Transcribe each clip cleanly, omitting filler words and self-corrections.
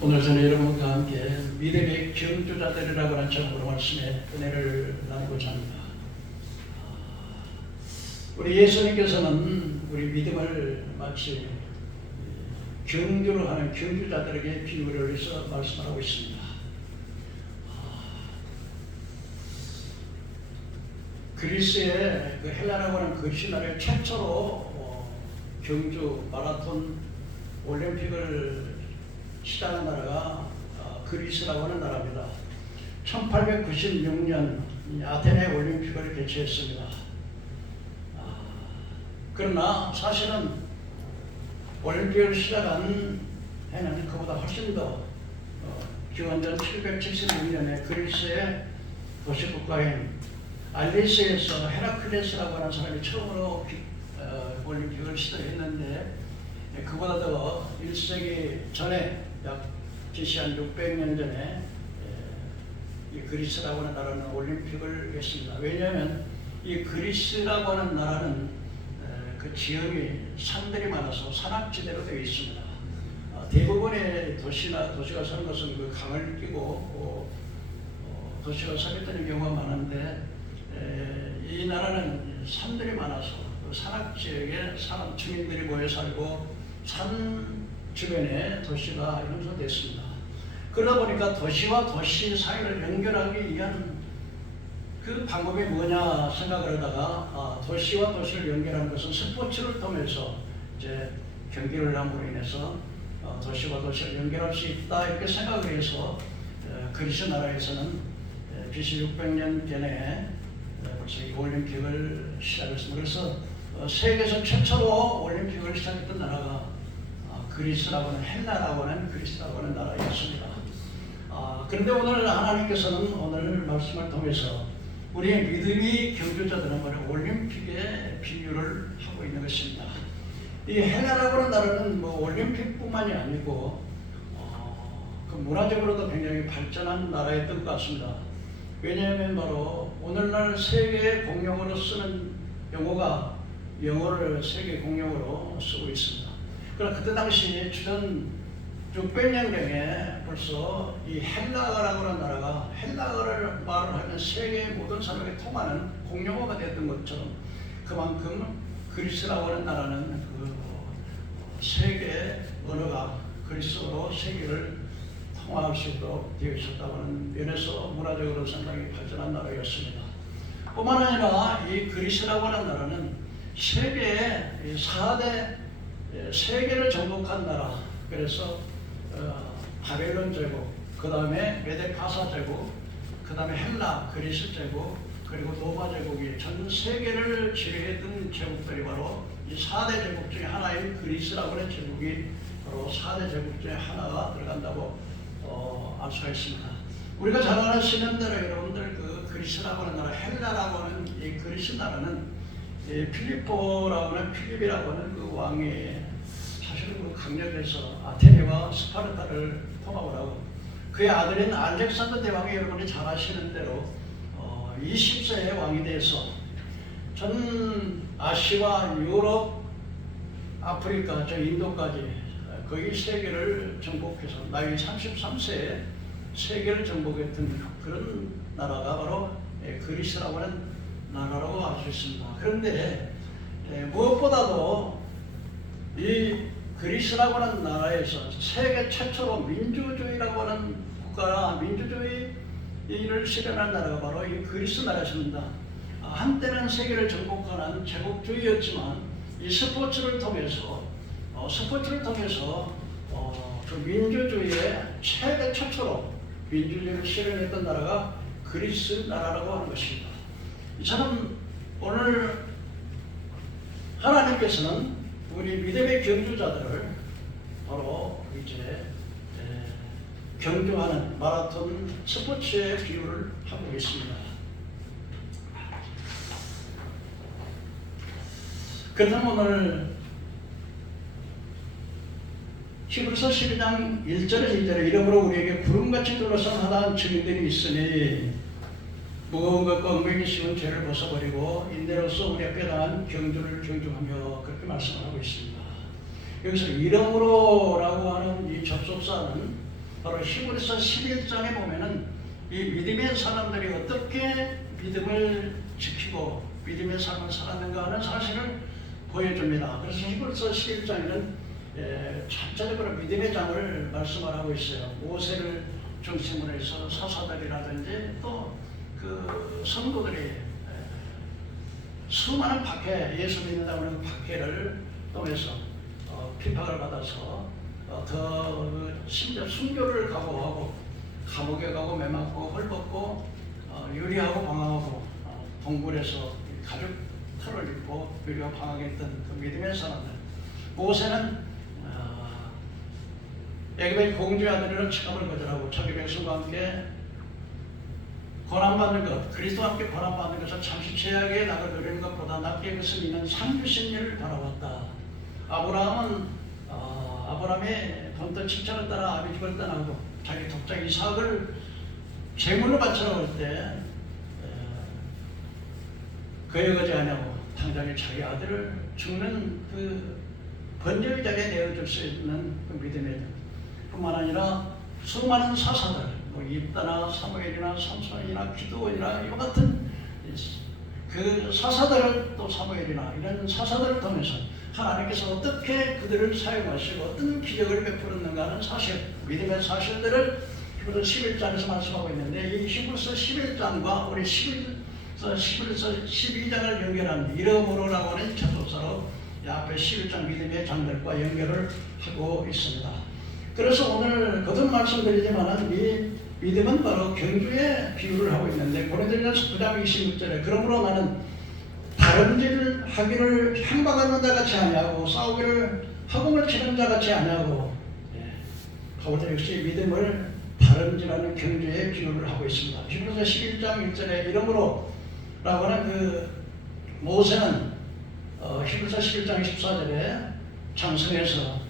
오늘 저는 여러분과 함께 믿음의 경주자들이라고 하는 제목으로 말씀의 은혜를 나누고자 합니다. 우리 예수님께서는 우리 믿음을 마치 경주를 하는 경주자들에게 비유를 해서 말씀하고 있습니다. 그리스의 그 헬라라고 하는 그 신화를 최초로 경주 마라톤 올림픽을 시작한 나라가 그리스라고 하는 나라입니다. 1896년 아테네 올림픽을 개최했습니다. 그러나 사실은 올림픽을 시작한 해는 그보다 훨씬 더 기원전 776년에 그리스의 도시국가인 알리스에서 헤라클레스라고 하는 사람이 처음으로 올림픽을 시작했는데, 그보다 더 1세기 전에 약 GC 600년 전에 이 그리스라고 하는 나라는 올림픽을 했습니다. 왜냐하면 이 그리스라고 하는 나라는 그 지형이 산들이 많아서 산악지대로 되어 있습니다. 대부분의 도시가 사는 것은 그 강을 끼고 도시가 살겠다는 경우가 많은데, 이 나라는 산들이 많아서 그 산악지역에 사람 주민들이 모여 살고 산 주변에 도시가 형성됐습니다. 그러다 보니까 도시와 도시 사이를 연결하기 위한 그 방법이 뭐냐 생각을 하다가 도시와 도시를 연결하는 것은 스포츠를 통해서 이제 경기를 함으로 인해서 도시와 도시를 연결할 수 있다 이렇게 생각을 해서 그리스 나라에서는 BC 600년 전에 벌써 이 올림픽을 시작했습니다. 그래서 세계에서 최초로 올림픽을 시작했던 나라가 그리스라고 하는 헬라라고 하는 그리스라고 하는 나라였습니다. 그런데 오늘 하나님께서는 오늘 말씀을 통해서 우리의 믿음이 경주자들은 올림픽의 비유를 하고 있는 것입니다. 이 헬라라고 하는 나라는 올림픽뿐만이 아니고 그 문화적으로도 굉장히 발전한 나라였던 것 같습니다. 왜냐하면 바로 오늘날 세계 공용어로 쓰는 용어가 영어를 세계 공용어로 쓰고 있습니다. 그러나 그때 당시 주전 600년경에 벌써 이 헬라어라고 하는 나라가 헬라어를 말을 하면 세계의 모든 사람에게 통하는 공용어가 되었던 것처럼, 그만큼 그리스라고 하는 나라는 그 세계 언어가 그리스어로 세계를 통화할 수 있도록 되어 있었다고 하는 면에서 문화적으로 상당히 발전한 나라였습니다. 뿐만 아니라 이 그리스라고 하는 나라는 세계의 4대 세계를 정복한 나라, 그래서 바벨론 제국, 그 다음에 메데파사 제국, 그 다음에 헬라, 그리스 제국, 그리고 로마 제국이 전 세계를 지배했던 제국들이 바로 이 4대 제국 중에 하나인 그리스라고 하는 제국이 바로 4대 제국 중에 하나가 들어간다고 알 수가 있습니다. 우리가 잘 아시는 대로 여러분들 그 그리스라고 하는 나라, 헬라라고 하는 이 그리스 나라는 필리포라고 하는 필립이라고 하는 그 왕이 사실은 그 강력해서 아테네와 스파르타를 통합을 하고, 그의 아들인 알렉산더 대왕이 여러분이 잘 아시는 대로 20세의 왕이 돼서 전 아시아, 유럽, 아프리카, 저 인도까지 거의 세계를 정복해서 나이 33세에 세계를 정복했던 그런 나라가 바로 그리스라고 하는 나라라고 알 수 있습니다. 그런데 무엇보다도 이 그리스라고 하는 나라에서 세계 최초로 민주주의라고 하는 국가나 민주주의를 실현한 나라가 바로 이 그리스 나라였습니다. 한때는 세계를 정복하는 제국주의였지만 이 스포츠를 통해서 그 민주주의의 세계 최초로 민주주의를 실현했던 나라가 그리스 나라라고 하는 것입니다. 저는 오늘 하나님께서는 우리 믿음의 경주자들을 바로 이제 경주하는 마라톤 스포츠의 비유를 하고 있습니다. 그렇다면 오늘 히브리서 12장 1절에서 2절에 이러므로 우리에게 구름같이 둘러싼 하나한 증인들이 있으니 무거운 것과 엉덩이 씌운 죄를 벗어버리고 인내로서 우리 앞에 나간 경주를 경주하며 그렇게 말씀을 하고 있습니다. 여기서 이러므로라고 하는 이 접속사는 바로 히브리서 11장에 보면은 이 믿음의 사람들이 어떻게 믿음을 지키고 믿음의 삶을 살았는가 하는 사실을 보여줍니다. 그래서 히브리서 11장에는 전체적으로 믿음의 장을 말씀하고 있어요. 모세를 중심으로 해서 사사들이라든지 또 그 성도들이 수많은 박해, 예수 믿는다고 하는 박해를 통해서 핍박을 받아서 더 심지어 순교를 각오하고 감옥에 가고 매맞고 헐벗고 유리하고 방황하고 동굴에서 가죽 털을 입고 유리와 방황했던 그 믿음의 사람들. 모세는 애굽의 공주의 아들이라는 칙함을 거절하고 자기 백성과 함께 고난받는 것, 그리스도와 함께 고난받는 것을 잠시 죄악에 낙을 누리는 것보다 낫게 그것을 이는 상주신 일을 바라봤다. 아브라함의 본토 칭찬을 따라 아비집을 떠나고 자기 독자 이삭을 제물로 바치러 올 때 거역하지 않냐고 당장에 자기 아들을 죽는 그 번제의 자리에 내어줄 수 있는 그 믿음의 뿐만 아니라 수많은 사사들, 뭐 입다나 사무엘이나 삼손이나 기드온이나 이와 같은 그 사사들을 또 사무엘이나 이런 사사들을 통해서 하나님께서 어떻게 그들을 사용하시고 어떤 기적을 베풀었는가 하는 사실, 믿음의 사실들을 히브리서 11장에서 말씀하고 있는데 이 히브리서 11장과 우리 히브리서 12장을 연결한 이러므로라고 하는 자소서로 앞에 11장 믿음의 장들과 연결을 하고 있습니다. 그래서 오늘 거듭 말씀드리지만 이 믿음은 바로 경주에 비유를 하고 있는데 고린도전서 9장 26절에 그러므로 나는 다름질 하기를 향방하는 자 같이 아니하고 싸우기를 화공을 치는 자 같이 아니하고 바울도 역시 믿음을 다름질하는 경주에 비유를 하고 있습니다. 히브리서 11장 1절에 이러므로 라고 하는 그 모세는 히브리서 11장 14절에 장성해서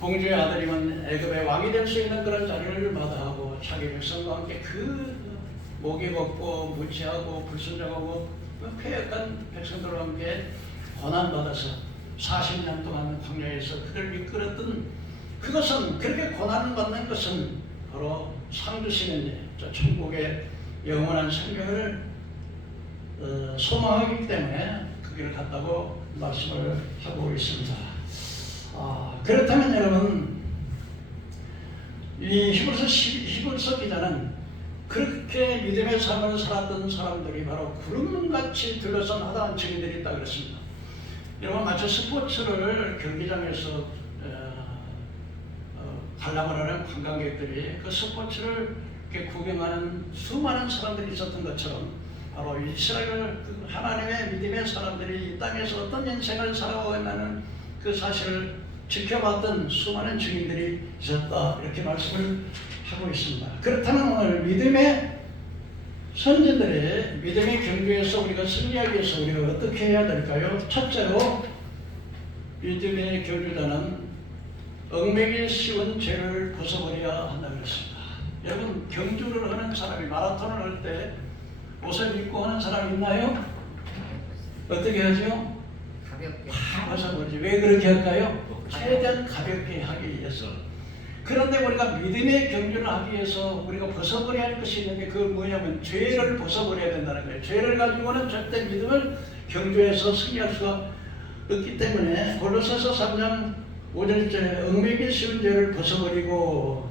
공주의 아들이면 애굽의 왕이 될 수 있는 그런 자리를 마다하고 자기 백성과 함께 그 목이 걷고 무지하고 불순종하고 폐역한 백성들과 함께 고난받아서 40년 동안 광야에서 그를 이끌었던 그것은 그렇게 고난을 받는 것은 바로 상 주시는 저 천국의 영원한 생명을 소망하기 때문에 그 길을 갔다고 말씀을 하고 있습니다. 그렇다면 여러분 이 히브리서 기자는 그렇게 믿음의 삶을 살았던 사람들이 바로 구름같이 둘러싼 하다한 증인들이 있다 그랬습니다. 여러분 마치 스포츠를 경기장에서 관람을 하는 관광객들이 그 스포츠를 이렇게 구경하는 수많은 사람들이 있었던 것처럼 바로 이스라엘 하나님의 믿음의 사람들이 이 땅에서 어떤 인생을 살아가는 그 사실을 지켜봤던 수많은 증인들이 있었다 이렇게 말씀을 하고 있습니다. 그렇다면 오늘 믿음의 선진들의 믿음의 경주에서 우리가 승리하기 위해서 우리가 어떻게 해야 될까요? 첫째로 믿음의 경주자는 얽매기 쉬운 죄를 벗어버려야 한다고 했습니다. 여러분 경주를 하는 사람이 마라톤을 할 때 옷을 입고 하는 사람 있나요? 어떻게 하죠? 가볍게 벗어버리지. 왜 그렇게 할까요? 최대한 가볍게 하기 위해서. 그런데 우리가 믿음의 경주를 하기 위해서 우리가 벗어버려야 할 것이 있는데 그건 뭐냐면 죄를 벗어버려야 된다는 거예요. 죄를 가지고는 절대 믿음을 경주에서 승리할 수가 없기 때문에 골로새서 3장 5절째 얽매기 쉬운 죄를 벗어버리고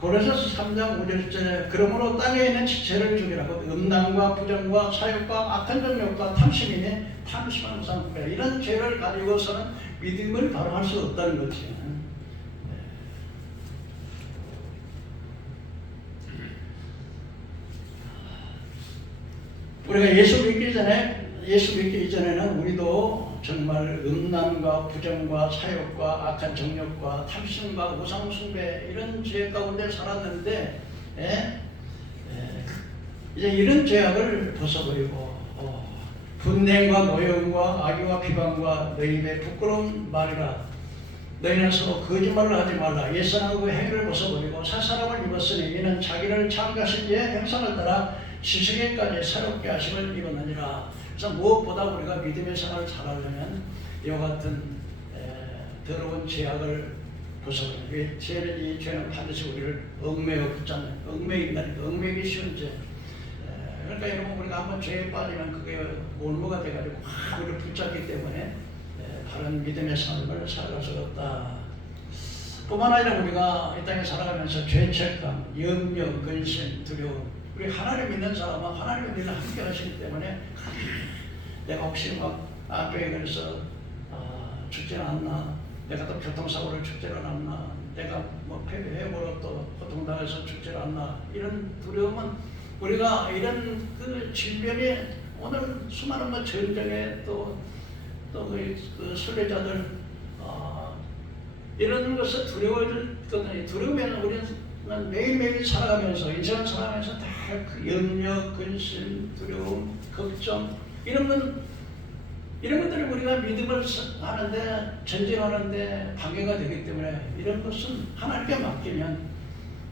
고린도서 3장 5절째 그러므로 땅에 있는 지체를 죽이라고 음란과 부정과 사욕과 악한 정욕과 탐심이니 탐심하는 사람 이런 죄를 가지고서는 믿음을 바로 할 수 없다는 거지. 우리가 예수 믿기 이전에는 우리도 정말 음란과 부정과 사욕과 악한 정욕과 탐심과 우상숭배 이런 죄 가운데 살았는데 이제 이런 죄악을 벗어버리고 분냉과 노여움과 악의와 비방과 너희 입에 부끄러운 말이라 너희는 서로 거짓말을 하지 말라. 옛사람의 그 행위를 벗어버리고 새 사람을 입었으니 이는 자기를 창조하신 이의 형상을 따라 지식에까지 새롭게 하심을 입었느니라. 그래서 무엇보다 우리가 믿음의 생활을 잘하려면 이와 같은 더러운 죄악을 벗어버려요. 죄는 이 죄는 반드시 우리를 얽매여 붙잖아요. 얽매인다니까 얽매기 쉬운 죄. 그러니까 여러분 우리가 한번 죄에 빠지면 그게 올무가 돼가지고 확 우리를 붙잡기 때문에 바른 믿음의 삶을 살아갈 수 없다. 뿐만 아니라 우리가 이 땅에 살아가면서 죄책감, 염려, 근심, 두려움. 우리 하나님 믿는 사람은 하나님의 믿음을 함께 하시기 때문에 내가 혹시 막 앞에 그래서 죽지는 않나, 내가 또 교통사고를 죽지는 않나, 내가 뭐 폐비해보러 또 고통당해서 죽지는 않나, 이런 두려움은 우리가 이런 그 질병이 오늘 수많은 뭐 전쟁에 그 순례자들 이런 것을 두려워했거든요. 두려우면 우리는 매일매일 살아가면서 인생을 살아가면서 다 그 염려, 근심, 두려움, 걱정 이런 것들이 우리가 믿음을 하는데 전진하는데 방해가 되기 때문에 이런 것은 하나님께 맡기면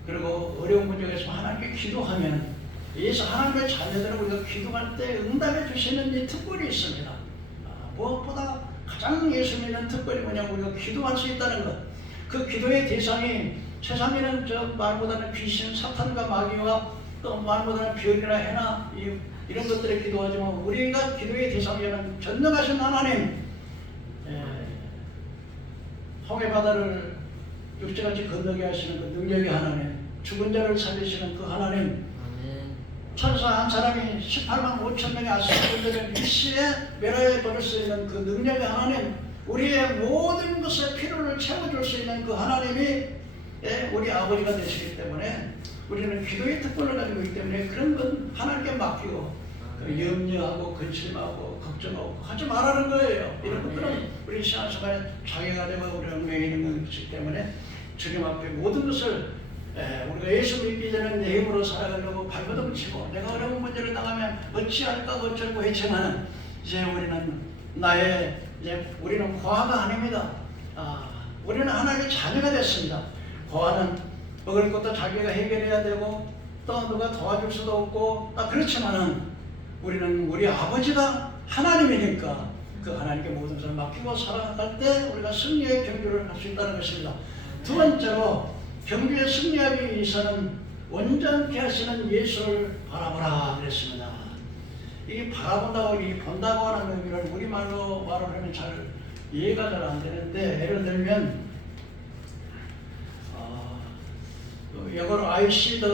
그리고 어려운 문제에서 하나님께 기도하면 예수 하나님의 자녀들은 우리가 기도할 때 응답해 주시는 이 특권이 있습니다. 무엇보다 가장 예수 믿는 특권이 뭐냐면 우리가 기도할 수 있다는 것. 그 기도의 대상이 세상에는 저 말보다는 귀신, 사탄과 마귀와 또 말보다는 별이나 해나 이런 것들에 기도하지만 우리가 기도의 대상에는 전능하신 하나님, 홍해 바다를 육지같이 건너게 하시는 그 능력의 하나님, 죽은 자를 살리시는 그 하나님, 천사 한 사람이 18만 5천 명의 아스라엘들을 일시에 멸하여 버릴 수 있는 그 능력의 하나님, 우리의 모든 것의 필요를 채워줄 수 있는 그 하나님이 우리 아버지가 되시기 때문에 우리는 기도의 특권을 가지고 있기 때문에 그런 건 하나님께 맡기고 염려하고 근심하고 걱정하고 하지 말라는 거예요. 이런 것들은 우리 신앙생활에 장애가 되고 우리가 얽매이는 것이기 때문에 주님 앞에 모든 것을 우리가 예수 믿기 전에 내 힘으로 살아가려고 발버둥 치고 내가 어려운 문제를 당하면 어찌할까 어쩌고 했지만 이제 우리는 고아가 아닙니다. 우리는 하나님의 자녀가 됐습니다. 고아는 먹을 것도 자기가 해결해야 되고 또 누가 도와줄 수도 없고 그렇지만은 우리는 우리 아버지가 하나님이니까 그 하나님께 모든 것을 맡기고 살아갈 때 우리가 승리의 경주를 할 수 있다는 것입니다. 두 번째로 경주에 승리하기 위해서는 온전케 하시는 예수를 바라보라 그랬습니다. 이 바라본다고 이 본다고 하는 의미를 우리말로 말을 하면 잘 이해가 잘 안 되는데 예를 들면 영어로 I see the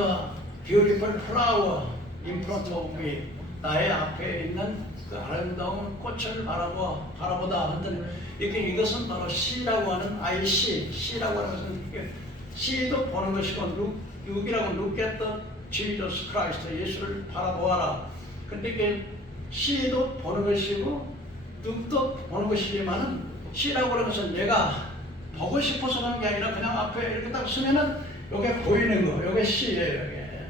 beautiful flower in front of me. 나의 앞에 있는 그 아름다운 꽃을 바라보다 하던 이것은 바로 C라고 하는 I C라고 하는 것은 C도 보는 것이고 look이라고 look at the Jesus Christ 예수를 바라보아라. 근데 이게 C도 보는 것이고 look도 보는 것이지만은 C라고 하는 것은 내가 보고 싶어서 하는 게 아니라 그냥 앞에 이렇게 딱 쓰면은 요게 보이는 거, 요게 C예요. 요게.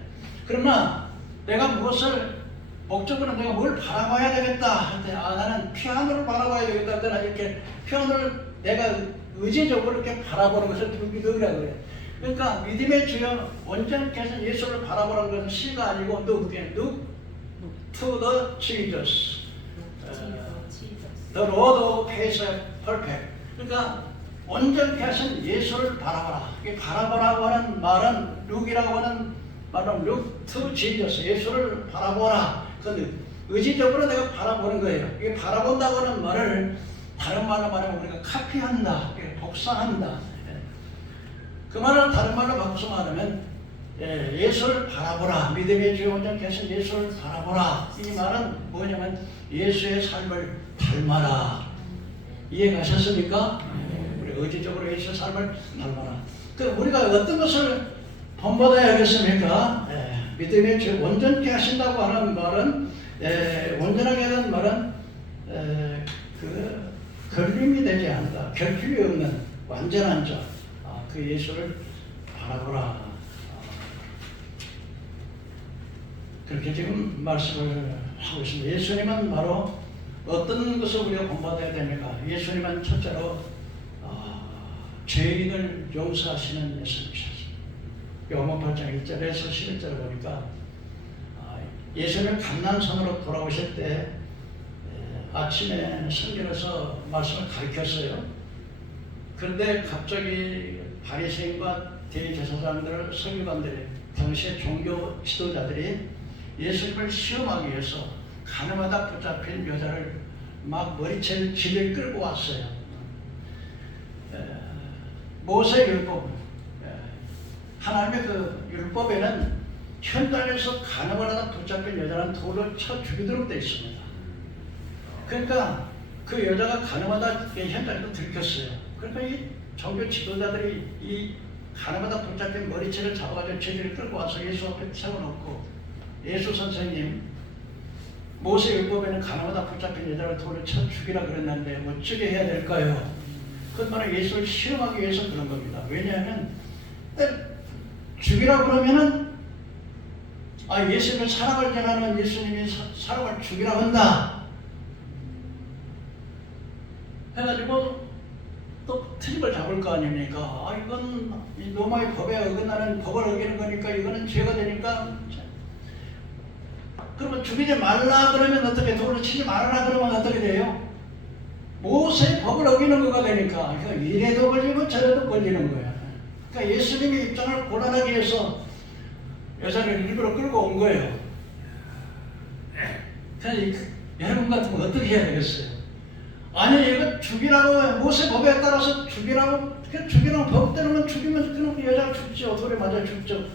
그러나 내가 무엇을 목적으로 내가 뭘 바라봐야 되겠다 할 때 나는 피아노를 바라봐야 되겠다 할 때는 이렇게 피아노를 내가 의지적으로 이렇게 바라보는 것을 믿음이라고 그래요. 그러니까 믿음의 주여 온전케 하신 예수를 바라보라는 것은 C가 아니고 look to the Jesus. The road of peace is perfect. 그러니까 온전케 하신 예수를 바라보라. 이 바라보라고 하는 말은 look이라고 하는 말은 look to Jesus. 예수를 바라보라. 그 의지적으로 내가 바라보는 거예요. 이 바라본다고 하는 말을 다른 말로 말하면 우리가 카피한다, 복사한다. 그 말을 다른 말로 바꿔서 말하면 예수를 바라보라. 믿음의 주여 온전케 하신 예수를 바라보라. 이 말은 뭐냐면 예수의 삶을 닮아라. 이해가셨습니까? 우리 의지적으로 예수의 삶을 닮아라. 그럼 우리가 어떤 것을 본받아야겠습니까? 믿음의 주 온전케 하신다고 하는 말은 온전하게 하는 말은 그 걸림이 되지 않는다. 결핍이 없는 완전한 자. 그 예수를 바라보라. 그렇게 지금 말씀을 하고 있습니다. 예수님은 바로 어떤 것을 우리가 본받아야 됩니까? 예수님은 첫째로 죄인을 용서하시는 예수님이셨습니다. 요한 8장 1절에서 11절을 보니까 예수님 감람산으로 돌아오실 때 아침에 성경에서 말씀을 가르쳤어요. 그런데 갑자기 바리새인과 대제사장들, 서기관들이, 당시의 종교 지도자들이 예수님을 시험하기 위해서 가늠하다 붙잡힌 여자를 막 머리채를 길을 끌고 왔어요. 모세 율법, 하나님의 그 율법에는 현장에서 가늠을 하다 붙잡힌 여자는 돌로 쳐 죽이도록 되어 있습니다. 그러니까 그 여자가 가늠하다 현장에서 들켰어요. 그러니까 이 종교 지도자들이 이 가늠하다 붙잡힌 머리채를 잡아가지고 죄를 끌고 와서 예수 앞에 세워놓고, 예수 선생님, 모세 율법에는 가늠하다 붙잡힌 여자를 돌로 쳐 죽이라 그랬는데 어쩌게 해야 될까요? 그건 바로 예수를 시험하기 위해서 그런 겁니다. 왜냐하면 죽이라 그러면은 예수님의 사랑을 전하는 예수님이 사람을 죽이라 한다 해가지고 또 틀림을 잡을 거 아닙니까? 이건 로마의 법에 어긋나는 법을 어기는 거니까 이거는 죄가 되니까, 그러면 죽이지 말라 그러면 어떻게, 돌로 치지 말아라 그러면 어떻게 돼요? 모세의 법을 어기는 거가 되니까, 그러니까 이래도 걸리고 저래도 걸리는 거야. 그러니까 예수님의 입장을 고난하기 위해서 여자를 일부러 끌고 온 거예요. 그러니까 여러분 같으면 어떻게 해야 되겠어요? 아니 이거 죽이라고, 모세 법에 따라서 죽이라고, 죽이라고 법대로는 죽이면 그 여자가 죽죠. 돌에 맞아 죽죠.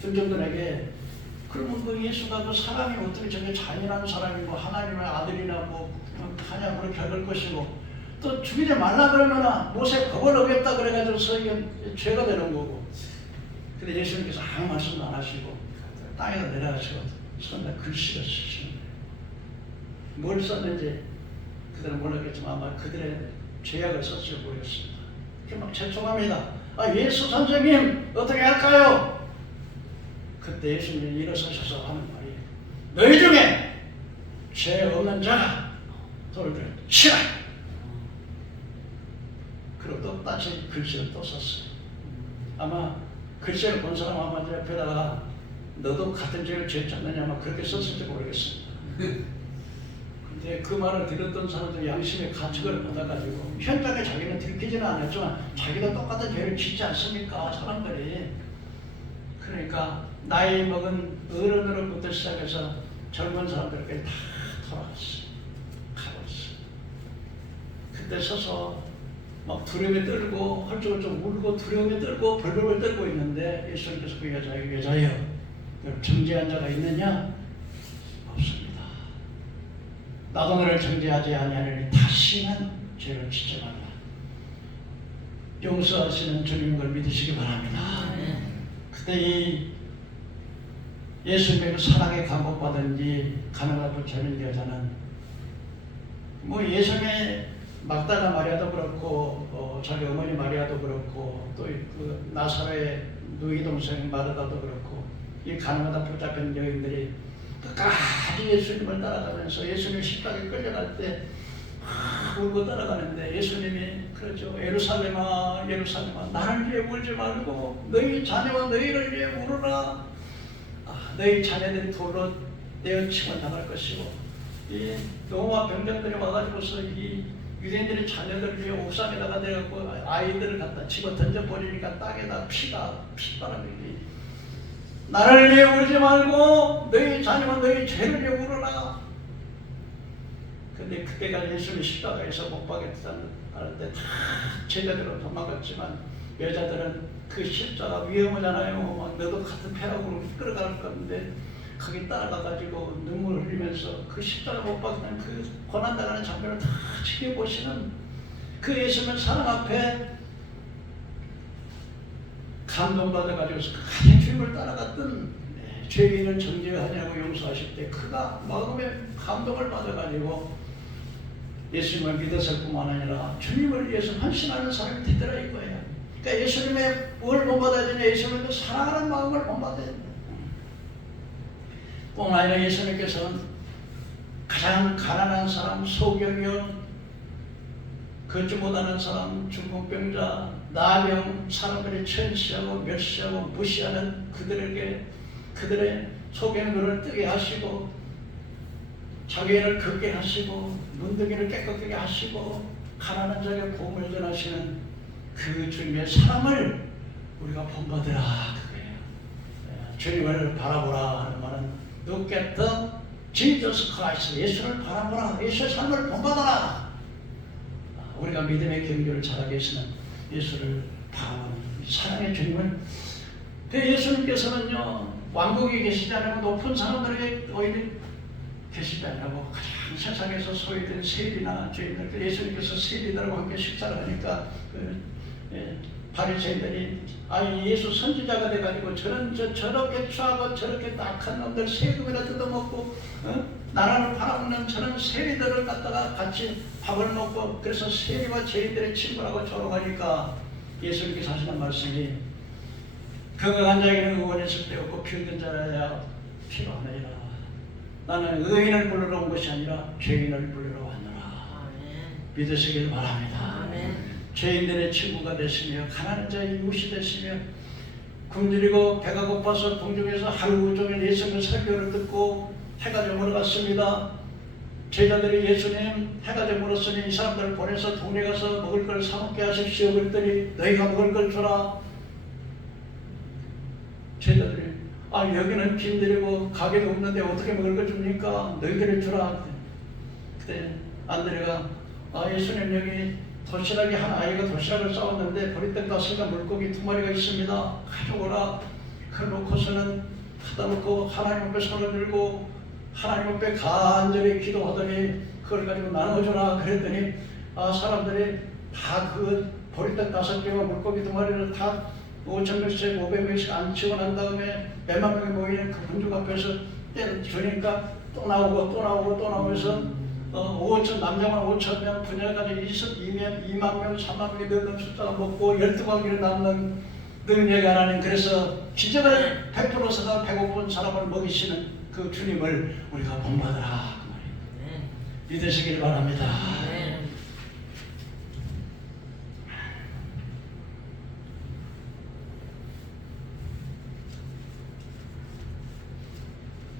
군정들에게. 그러면 그 예수가 그 사람이 어떻게 저게 잔인한 사람이고 하나님의 아들이나 뭐 하냐 그렇게 할 것이고, 또 죽이지 말라 그러면 모세 법을 어겼다 그래가지고 이게 죄가 되는 거고. 근데 예수님께서 아무 말씀도 안 하시고 땅에다 내려가시고 손에 글씨를 쓰시는 거예요. 뭘 썼는지 그들은 몰랐겠지만 아마 그들의 죄악을 썼을 모르겠습니다. 이렇게 막 채통합니다. 예수 선생님 어떻게 할까요? 그때 예수님이 일어서셔서 하는 말이, 너희 중에 죄 없는 자가 돌을 치라. 그리고 또 다시 글씨를 또 썼어요. 아마 글씨를 본 사람 아마 옆에다가 너도 같은 죄를 지었잖느냐 아마 그렇게 썼을지 모르겠습니다. 근데 그 말을 들었던 사람들 양심의 가책을 받아가지고, 현장에 자기는 들키지는 않았지만 자기도 똑같은 죄를 짓지 않습니까? 사람들이. 그러니까 나이 먹은 어른으로부터 시작해서 젊은 사람들까지 다 돌아갔어요. 가버렸어요. 그때 서서 막 두려움에 떨고 헐쩍헐쩍 울고 두려움에 떨고 벌벌 떨고 있는데 예수님께서 그 여자여 정죄한 자가 있느냐? 없습니다. 나도 너를 정죄하지 아니하리니 다시는 죄를 짓지 말라. 용서하시는 주님을 믿으시기 바랍니다. 그때 이 예수님의 사랑에 감복받은 이 가늠하다 붙잡힌 여자는 뭐 예수님의 막달라 마리아도 그렇고 자기 어머니 마리아도 그렇고 또 그 나사로의 누이 동생 마르다도 그렇고 이 가늠하다 붙잡힌 여인들이 끝까지 예수님을 따라가면서 예수님 십자가에 끌려갈 때 울고 따라가는데, 예수님이 그러죠. 예루살렘아 예루살렘아 나를 위해 울지 말고 너희 자녀와 너희를 위해 울어라. 너희 자녀들이 돌로 내어치고 나갈 것이고, 이 로마 병정들이 와가지고서 이 유대인들의 자녀들을 위해 옥상에다가 내갖고 아이들을 갖다 집어 던져버리니까 땅에다 피바람이, 나를 위해 울지 말고 너희 자녀와 너희 죄를 위해 울어라. 근데 그때까지 예수님이 십자가에서 못 박혔다는 하는데 다 제자들은 도망갔지만 여자들은 그 십자가 위험하잖아요. 막 너도 같은 폐하고 끌어갈 건데 거기 따라가가지고 눈물을 흘리면서 그 십자가 못 박혔다는 그 고난당하는 장면을 다 지켜보시는 그 예수님의 사랑 앞에 감동받아가지고 가장 주님을 따라갔던 죄인을 정죄하냐고 용서하실 때 그가 마음에 감동을 받아가지고 예수님을 믿었을 뿐만 아니라 주님을 위해서 헌신하는 사람이 되더라 이거예요. 그러니까 예수님의 뭘 본받아야 되냐? 예수님의 사랑하는 마음을 본받아야 된다. 뿐만 아니라 예수님께서는 가장 가난한 사람, 소경연, 걷지 못하는 사람, 중풍병자, 나병, 사람들이 천시하고 멸시하고 무시하는 그들에게 그들의 소경들을 뜨게 하시고 장애인을 걷게 하시고 문둥이를 깨끗하게 하시고 가난한 자에게 복음을 전하시는 그 주님의 사랑을 우리가 본받으라 그거예요. 주님을 바라보라 하는 말은 Look at the Jesus Christ. 예수를 바라보라. 예수의 삶을 본받아라. 우리가 믿음의 경주를 잘하기 위해서는 예수를 바라보는 사랑의 주님을. 예수님께서는요 왕국에 계시지 않고 높은 사람들에게 어디 계시지 않냐고 가장 세상에서 소외된 세리나 죄인들, 예수님께서 세리들과 함께 식사를 하니까 바리새인들이 예수 선지자가 돼가지고 저렇게 취하고 저렇게 낙한 놈들 세금이나 뜯어먹고 나라를 팔아먹는 저런 세리들을 갖다가 같이 밥을 먹고 그래서 세리와 죄인들의 친구라고 조롱하니까 예수님께서 하시는 말씀이 건강한 자에게는 의원이 있을 데 없고 병든 자라야 필요하느니라. 나는 의인을 부르러 온 것이 아니라 죄인을 부르러 왔노라. 믿으시길 바랍니다. 죄인들의 친구가 되시며 가난한 자의 이웃이 되시며 굶주리고 배가 고파서 공중에서 하루 종일 예수님의 설교를 듣고 해가 저물어갔습니다. 제자들이 예수님 해가 저물었으니 이 사람들을 보내서 동네 가서 먹을 걸 사먹게 하십시오. 그랬더니 너희가 먹을 걸 줘라. 제자들이 여기는 빈들이고 가게도 없는데 어떻게 먹을 걸 줍니까? 너희들이 주라. 그때 안드레가 예수님 여기 도시락이 한 아이가 도시락을 싸웠는데 보리떡 5개가 물고기 2마리가 있습니다. 가져오라. 그걸 놓고서는 하다 놓고 하나님 앞에 손을 들고 하나님 앞에 간절히 기도하더니 그걸 가지고 나눠주라. 그랬더니 사람들이 다 그 보리떡 5개와 물고기 2마리를 다 5,000명씩 500명씩 안 치고 난 다음에 몇만 명이 모이는 그 군중 앞에서 주니까 또 나오고 또 나오고 또 나오면서 5천 남자만 5,000명 분야까지 2만 명 3만 명이 넘는 숫자가 먹고 12광기를 남는 능력이 하나님. 그래서 기적을 베풀어서가 배고픈 사람을 먹이시는 그 주님을 우리가 본받으라 그 말이에요. 믿으시길 바랍니다.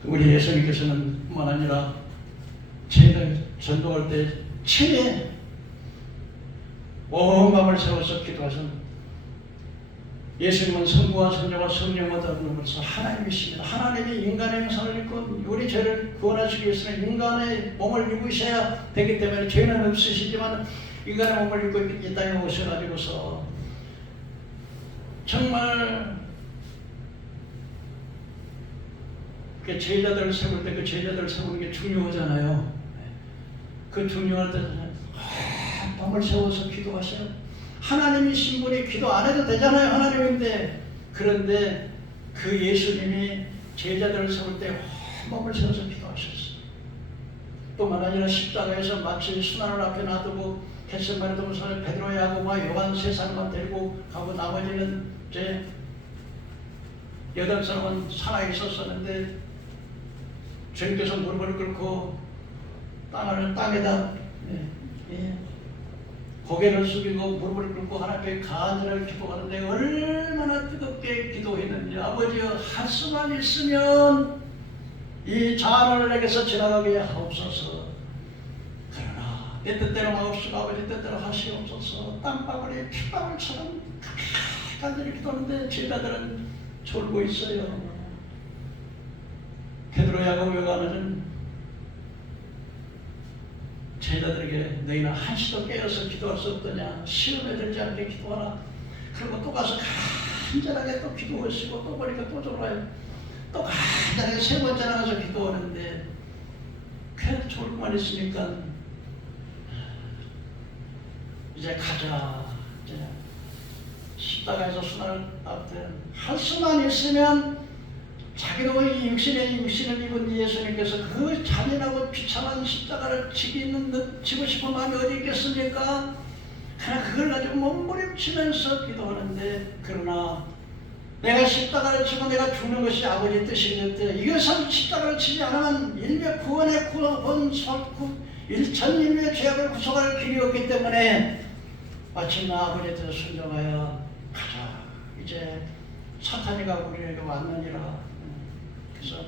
우리 예수님께서는 뿐만 아니라 제자들 전도할 때 친히 온 마음을 세워서 기도하신 예수님은 성부와 성자와 성령과 더불어서 하나님이십니다. 하나님이 인간의 형상을 입고 우리 죄를 구원하시기 위해서는 인간의 몸을 입으셔야 되기 때문에 죄는 없으시지만 인간의 몸을 입고 이 땅에 오셔가지고서 정말 제자들을 세울 때 그 제자들을 세우는 게 중요하잖아요. 그 중요할 때 밤을 세워서 기도하셔요. 하나님이신 분이 기도 안 해도 되잖아요. 하나님인데. 그런데 그 예수님이 제자들을 세울 때 밤을 세워서 기도하셨어요. 뿐만 아니라 십자가에서 마치 순환을 앞에 놔두고 겟세마네 동산에 베드로, 야고보와 요한 3사람만 데리고 가고 나머지는 이제 8사람은 산하에 있었었는데 주님께서 무릎을 꿇고 땅에다 고개를 숙이고 무릎을 꿇고 하나님께 간절하게 기도하는데 얼마나 뜨겁게 기도했는지. 아버지여, 할 수만 있으면 이 잔을 내게서 지나가게 하옵소서. 그러나 내 뜻대로 마옵시고 아버지 뜻대로 하시옵소서. 땅방울이 핏방울처럼 간절히 기도하는데 제자들은 졸고 있어요. 베드로, 야고보, 요한은 제자들에게 너희는 한시도 깨어서 기도할 수 없더냐, 시험에 들지 않게 기도하라. 그리고 또 가서 간절하게 또 기도하시고 또 보니까 또 졸아요. 또 간절하게 3번째 나가서 기도하는데 그래도 졸고만 있으니까 이제 가자. 이제 십자가에서 순환을 앞에 할 수만 있으면 자기도 이 육신을 입은 예수님께서 그 잔인하고 비참한 십자가를 지고 싶은 마음이 어디 있겠습니까? 그러나 그걸 가지고 몸부림치면서 기도하는데, 그러나 내가 십자가를 지고 내가 죽는 것이 아버지의 뜻이었대. 이것은 십자가를 치지 않으면 인류 구원의 구원, 전 인류의 죄악을 구속할 길이 없기 때문에 마침 나 아버지의 뜻을 순종하여 가자. 이제 사탄이가 우리에게 왔느니라. 그래서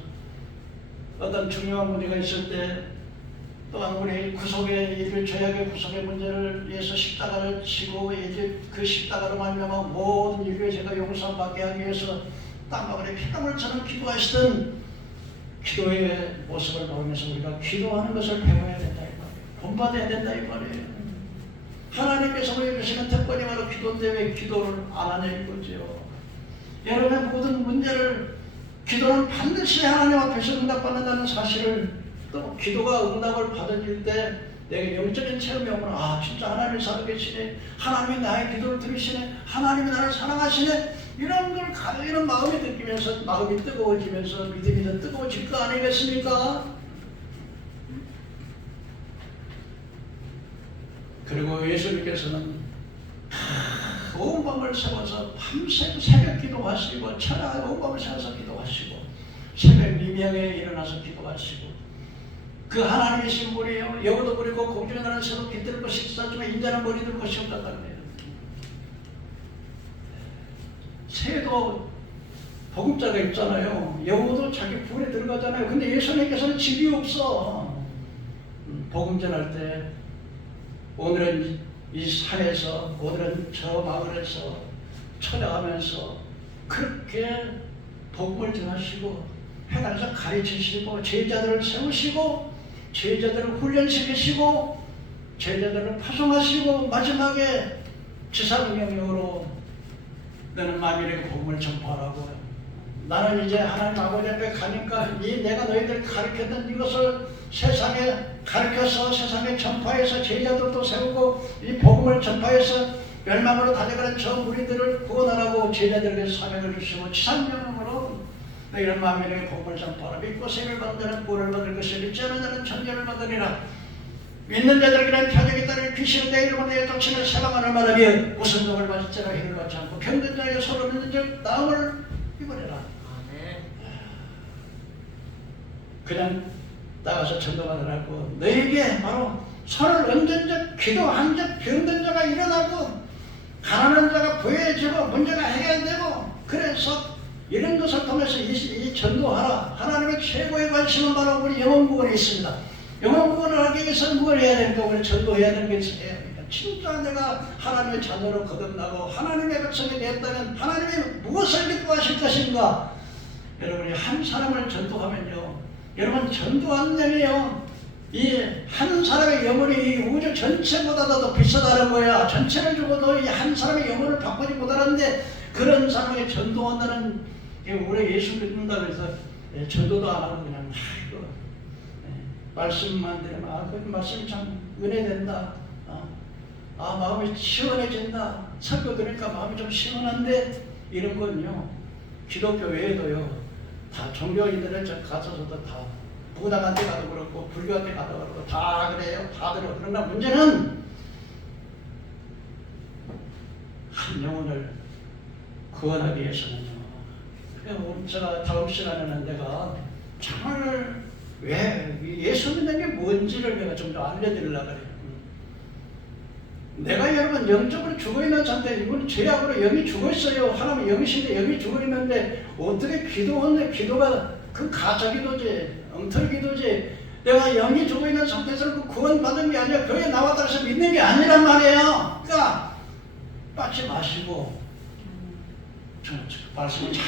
어떤 중요한 문제가 있을 때 또한 우리 구속의 이들 죄악의 구속의 문제를 위해서 십자가를 지고 이제 그 십자가로 말미암아 모든 인류의 죄가 용서받게 하기 위해서 땀방울에 피땀을처럼 기도하시던 기도의 모습을 보면서 우리가 기도하는 것을 배워야 된다 이 말이에요. 본받아야 된다 이 말이에요. 하나님께서 보여주시는 특권이 바로 기도인데 왜 기도를 안 하냐 이거죠. 여러분의 모든 문제를 기도는 반드시 하나님 앞에서 응답받는다는 사실을, 또 기도가 응답을 받아질 때 내게 영적인 체험이 오면 진짜 하나님이 살아계시네, 하나님이 나의 기도를 들으시네, 하나님이 나를 사랑하시네, 이런 걸 이런 마음이 느끼면서 마음이 뜨거워지면서 믿음이 더 뜨거워질 거 아니겠습니까? 그리고 예수님께서는 온 밤을 세워서 밤새 새벽 기도하시고 천하 온 밤을 세워서 기도하시고 새벽 미명에 일어나서 기도하시고 그 하나님이신 분이에요. 여우도 그리고 공중에 나는 새도 깃들 것이 있었지만 인자는 머리 들 것이 없다는 거예요. 새도 보급자가 있잖아요. 여우도 자기 불에 들어가잖아요. 근데 예수님께서는 집이 없어. 복음 전할 때 오늘은 이 산에서, 오늘은 저 마을에서 찾아가면서 그렇게 복음을 전하시고 해당에서 가르치시고 제자들을 세우시고 제자들을 훈련시키시고 제자들을 파송하시고 마지막에 지상명령으로 너는 만민에게 복음을 전파하라고. 나는 이제 하나님 아버지 앞에 가니까 내가 너희들 가르쳤던 이것을 세상에 가르쳐서 세상에 전파해서 제자들도 세우고 이 복음을 전파해서 멸망으로 달려가는 저 무리들을 구원하라고 제자들에게 사명을 주시고 지상명령으로 너희는 만민에게 복음을 전파하라. 믿고 세를 받는 자는 구원을 받을 것이요 믿지 않는 자는 천년을 받으리라. 믿는 자들에게는 표적이 따를 귀신을 내 이름으로 내어 쫓으면 사망하는 말하며 우선동을 맞을지라 해를 받지 않고 병든 자에게 서로 믿는 자 나음을 입으리라. 그냥 나가서 전도받으라고. 너에게 바로 손을 얹은 자, 기도한 자, 병든 자가 일어나고 가난한 자가 부유해지고 문제가 해결되고, 그래서 이런 것을 통해서 이 전도하라. 하나님의 최고의 관심은 바로 우리 영혼구원에 있습니다. 영혼구원을 하기 위해서 뭘 해야 되니까 우리 전도해야 되는 게 있어야 합니다. 진짜 내가 하나님의 자녀로 거듭나고 하나님의 백성이 되었다면 하나님이 무엇을 기뻐하실 것인가? 여러분이 한 사람을 전도하면요, 여러분 전도한 놈이요, 이 한 사람의 영혼이 이 우주 전체보다도 더 비싸다는 거야. 전체를 주고도 이 한 사람의 영혼을 바꾸지 못하는데 그런 사람에게 전도한다는, 우리 예수 믿는다고 해서 전도도 안 하고 그냥 말씀만 들으면 그 말씀이 참 은혜된다, 마음이 시원해진다, 설교 들으니까 마음이 좀 시원한데, 이런 건요 기독교 외에도요 다 종교인들은 저 가서도 다 부당한테 가도 그렇고 불교한테 가도 그렇고 다 그래요. 다 들어. 그러나 문제는 한 영혼을 구원하기 위해서는요. 제가 다음 시간에는 내가 정말 왜 예수 믿는 게 뭔지를 내가 좀 더 알려드리려고 그래요. 내가 여러분 영적으로 죽어있는 상태, 이건 죄악으로 영이 죽어있어요. 하나님 영이신데 영이 죽어있는데 어떻게 기도하는데, 기도가 그 가짜 기도지, 엉터리 기도지. 내가 영이 죽어있는 상태에서 그 구원받은 게 아니라 교회에 나왔다 해서 믿는 게 아니란 말이에요. 그러니까 빠지 마시고 저 말씀을 잘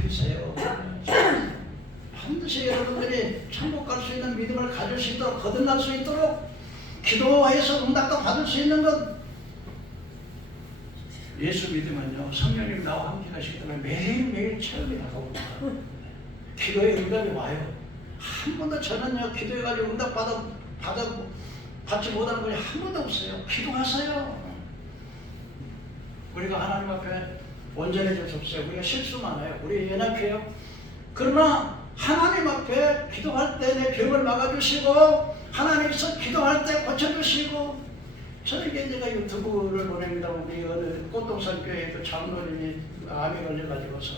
들으세요. 반드시 여러분들이 천국 갈 수 있는 믿음을 가질 수 있도록, 거듭날 수 있도록, 기도해서 응답도 받을 수 있는 것. 예수 믿으면요 성령님 나와 함께 가시기 때문에 매일매일 체험이 다가옵니다. 기도에 응답이 와요. 한 번도 저는요 기도해가지고 응답 받지 못하는 분이 한 번도 없어요. 기도하세요. 우리가 하나님 앞에 온전해질 수 없어요. 우리가 실수 많아요. 우리 연약해요. 그러나 하나님 앞에 기도할 때 내 병을 막아주시고, 하나님께서 기도할 때 고쳐주시고. 저에게 제가 유튜브를 보냅니다. 우리 어느 꽃동산 교회 그 장로님이 암에 걸려가지고서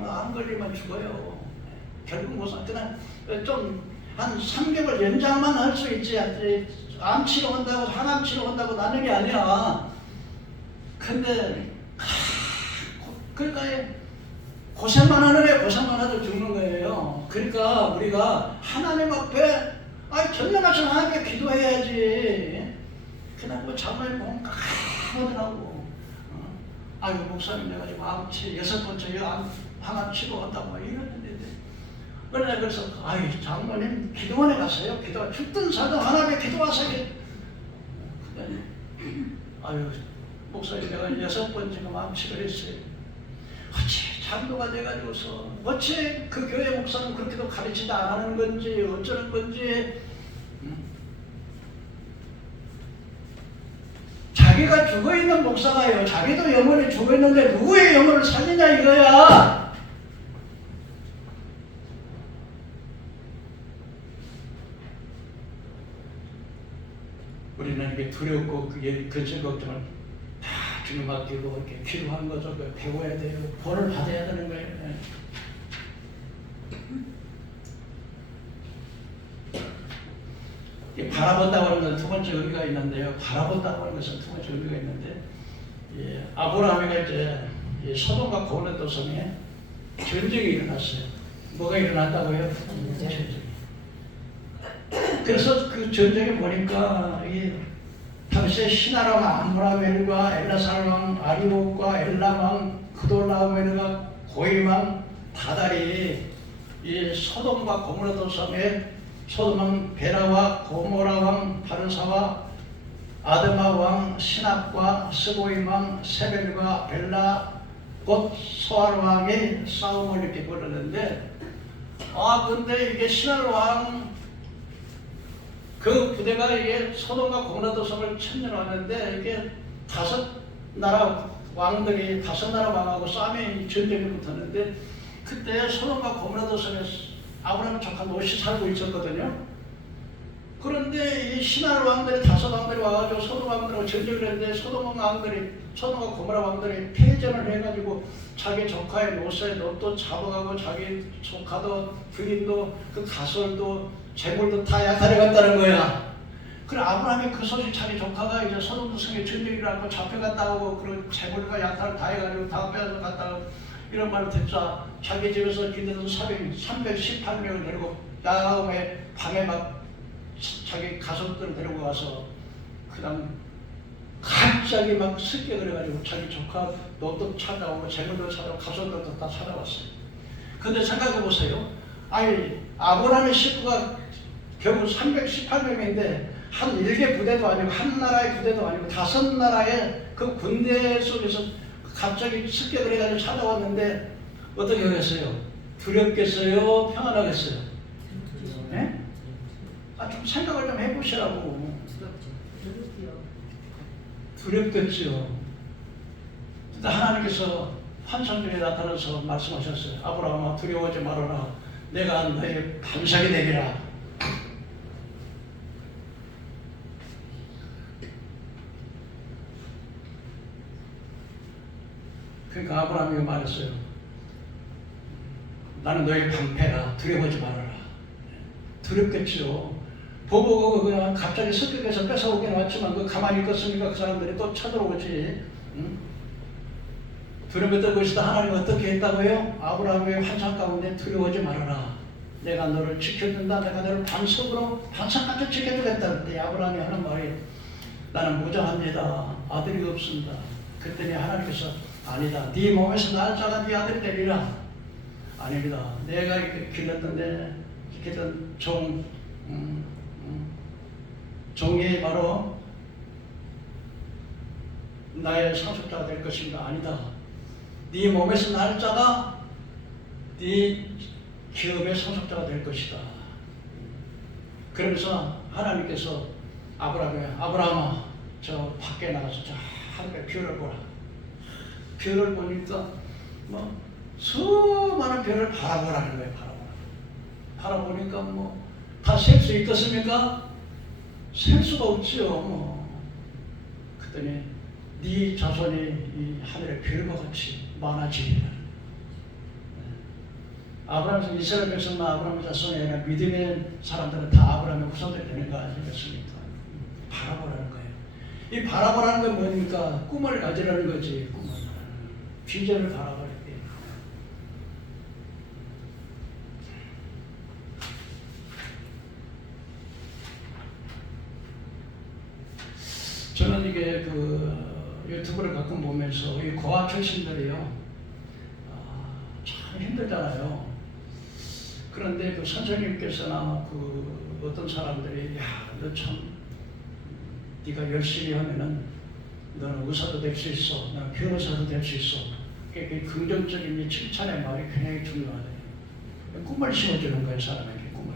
암 걸리면 죽어요. 결국 못 살. 그냥 좀 한 3개월 연장만 할 수 있지, 암 치료한다고 항암 치료한다고 나는 게 아니야. 근데 그러니까 고생만 하는 애 고생만 하도 죽는 거예요. 그러니까 우리가 하나님 앞에 전념하셔서 하나님께 기도해야지. 그냥 뭐 장로님 보면 까하더라고. 아유 목사님 내가 지금 암치 6번째 항암 치료한다고 막 이러는데. 그래서 아유 장로님 기도원에 가세요. 기도 죽든 살든 하나님께 기도하세요. 그러더니 아유 목사님 내가 6번째가 암 치료를 했어요. 어째 장로가 돼가지고서 어째 그 교회 목사는 그렇게도 가르치지 안 하는 건지 어쩌는 건지. 자기가 죽어있는 목사가요. 자기도 영혼이 죽어있는데 누구의 영혼을 살리냐 이거야. 우리는 이게 두렵고 그게 근심 걱정을 다 주님 맡기고 이렇게 기도하는 거죠. 배워야 돼요. 본을 받아야 되는 거예요. 바라본다고 하는 것은 두 번째 의미가 있는데요. 바라본다고 하는 것은 두 번째 의미가 있는데, 아브라함이가 이제 소돔과 고모라 성에 전쟁이 일어났어요. 뭐가 일어났다고요? 전쟁. 그래서 그 전쟁에 보니까 당시에 신하라 왕 아므라벨과 엘라살 왕 아리옥과 엘람 왕 그돌라오멜과 고임 왕 다달이 이 소돔과 고모라 성에 소돔 왕 베라와 고모라 왕 바르사와 아드마 왕 시납과 스보임 왕 세벨과 벨라 곧 소알 왕의 싸움을 이렇게 벌였는데, 근데 이게 신할 왕 그 부대가 이게 소돔과 고모라 성을 침략하는데 이게 다섯 나라 왕하고 싸움이 전쟁이 붙었는데, 그때 소돔과 고모라 성에 아브라함 조카 롯이 살고 있었거든요. 그런데 이 신할 왕들이 다섯 왕들이 와가지고 소돔 왕들하고 전쟁을 했는데 소돔과 고모라 왕들이 패전을 해가지고 자기 조카의 롯도 잡아가고 자기 조카도 부인도 그 가솔도 재물도 다 약탈해 갔다는 거야. 그래 아브라함이 그 소식 자기 조카가 이제 소돔 성에 전쟁이라고 잡혀갔다고 그런 재물과 약탈을 다 해가지고 다 빼앗아 갔다고 이런 말을 듣자 자기 집에서 기대던 318명을 데리고 다음에 밤에 막 자기 가족들을 데리고 가서 그다음 갑자기 막 습격을 해가지고 자기 조카 롯도 찾아오고 재물도 찾아오고 가족들도 다 찾아왔어요. 근데 생각해 보세요. 아브라함의 식구가 결국 318명인데 한 일개 부대도 아니고 한 나라의 부대도 아니고 다섯 나라의 그 군대 속에서 갑자기 습격을 해가지고 찾아왔는데 어떻게 하겠어요? 두렵겠어요? 평안하겠어요? 네? 좀 생각을 좀 해보시라고. 두렵겠죠. 하나님께서 환상 중에 나타나서 말씀하셨어요. 아브라함아 두려워하지 말아라. 내가 너의 반석이 되리라. 그러니까 아브라함이 말했어요. 나는 너의 방패라. 두려워하지 말아라. 두렵겠죠. 보고 그냥 갑자기 습격해서 뺏어오긴 왔지만 그 가만히 있겠습니까? 그 사람들이 또 쳐들어오지. 응? 두려움에 떨고 있다. 하나님 어떻게 했다고요? 아브라함의 환상 가운데 두려워하지 말아라. 내가 너를 지켜준다. 내가 너를 반석같이 지켜주겠다. 그때 아브라함이 하는 말이 나는 무장합니다. 아들이 없습니다. 그랬더니 하나님께서 아니다. 네 몸에서 날 자가 네 아들이 되리라. 아닙니다. 내가 이렇게 지켰던 종이 바로 나의 상속자가 될 것인가? 아니다. 네 몸에서 날 자가 네 기업의 상속자가 될 것이다. 그러면서 하나님께서 아브라함아 저 밖에 나가서 저 하늘의 별을 보라. 별을 보니까 수많은 별을 바라보라는 거예요. 바라보니까 다 셀 수 있겠습니까? 셀 수가 없지요. 그랬더니 네 자손이 이 하늘의 별과 같이 많아지리라. 아브라함에서 이스라엘 백성만 아브라함의 자손이 아니라 믿음의 사람들은 다 아브라함의 후손들이 되는 거 아니겠습니까? 바라보라는 거예요. 이 바라보라는 건 뭐니까 꿈을 가지라는 거지. 꿈을 비전을 바라보라. 가끔 보면서 이 고아 출신들이요, 참 힘들잖아요. 그런데 그 선생님께서나 그 어떤 사람들이, 야, 너 참, 네가 열심히 하면은 너는 의사도 될 수 있어, 너는 변호사도 될 수 있어. 그게 긍정적인 칭찬의 말이 굉장히 중요하대요. 꿈을 심어주는 거예요, 사람에게 꿈을.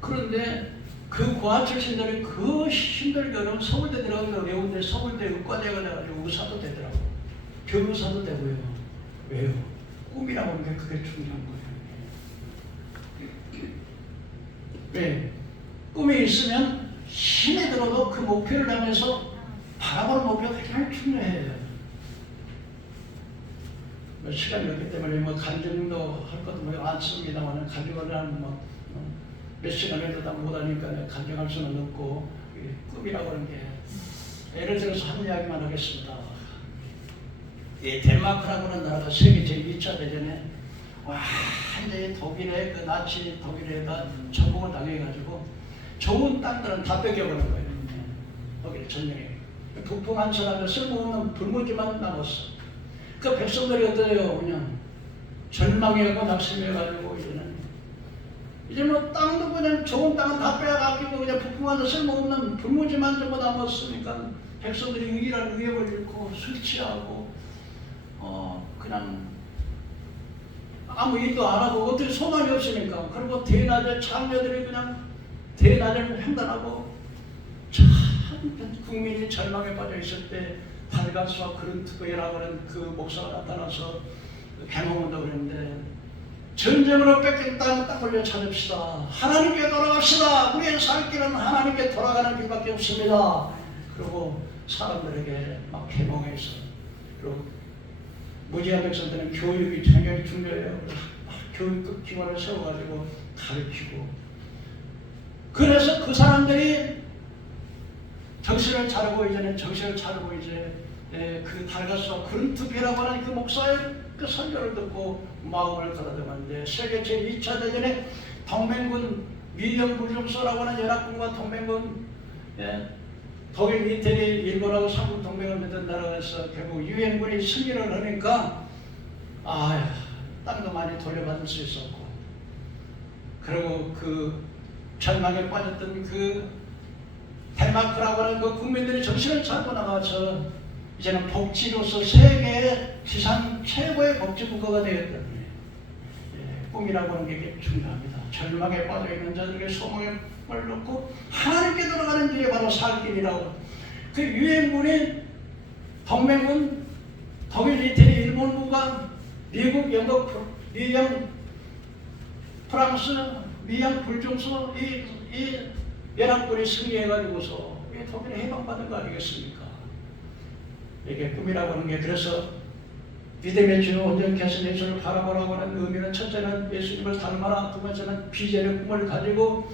그런데 그 고아 출신들이 그 힘들게 어려운 서울대 들어가서 외운데 서울대 의과대가 돼가지고 의사도 되더라고. 변호사도 되고요. 왜요? 꿈이라고 하는 게 그게 중요한 거예요. 왜? 꿈이 있으면 힘이 들어도 그 목표를 향해서 바라보는 목표가 굉장히 중요해요. 시간이 없기 때문에 간증도 할 것도 많습니다만, 간증을 몇 시간에도 다 못하니까 간증할 수는 없고, 꿈이라고 하는 게, 예를 들어서 한 이야기만 하겠습니다. 이 덴마크라고 하는 나라가 세계 제2차 대전에 완전히 독일의 그 나치 독일에다 전공을 당해가지고 좋은 땅들은 다 뺏겨버린 거예요. 독일 전쟁에. 북풍한 사람들 쓸모없는 불문지만 남았어. 그 백성들이 어떠해요? 그냥 절망해가고 낙심해가지고 이제 뭐 땅도 그냥 좋은 땅은 다 빼앗기고 그냥 북풍한데 쓸모없는 불문지만 전부 남았으니까 백성들이 유일한 위협을 잃고 술 취하고 그냥 아무 일도 안 하고 어떻게 소망이 없으니까. 그리고 대낮에 장녀들이 그냥 대낮을 횡단하고 참 국민이 절망에 빠져 있을 때 달가스와 그른트베라고 하는 그 목사가 나타나서 개몽한다고 그랬는데, 전쟁으로 뺏긴 땅을 딱 올려 찾읍시다. 하나님께 돌아갑시다. 우리의 살 길은 하나님께 돌아가는 길밖에 없습니다. 그리고 사람들에게 막 개몽해서, 그리고 무지한 백성들은 교육이 굉장히 중요해요. 교육급 기관을 세워가지고 가르치고, 그래서 그 사람들이 정신을 차리고 이제 그 달가스와 그른트베라고 하는 그 목사의 그 설교를 듣고 마음을 가다듬었는데, 세계 제2차 대전에 동맹군 미령불중소라고 하는 연합군과 동맹군, 독일, 이태리, 일본하고 삼국 동맹을 맺은 나라에서 결국 유엔군이 승리를 하니까 땅도 많이 돌려받을 수 있었고, 그리고 그 절망에 빠졌던 그 덴마크라고 하는 그 국민들이 정신을 차리고 나가서 이제는 복지로서 세계의 지상 최고의 복지국가가 되었던 꿈이라고 하는 게 중요합니다. 절망에 빠져있는 자들에게 소망을 놓고 하나님께 돌아가는 길이 바로 살 길이라고. 그 유엔군이 동맹군 독일, 이태리, 일본군과 미국, 영국, 미영, 프랑스, 미양, 불중소 이 연합군이 승리해가지고서 독일이 해방받은 거 아니겠습니까? 이게 꿈이라고 하는 게, 그래서 믿음의 주요 온전케 하신 예수를 바라보라고 하는 의미는, 첫째는 예수님을 닮아라, 두 번째는 비전의 꿈을 가지고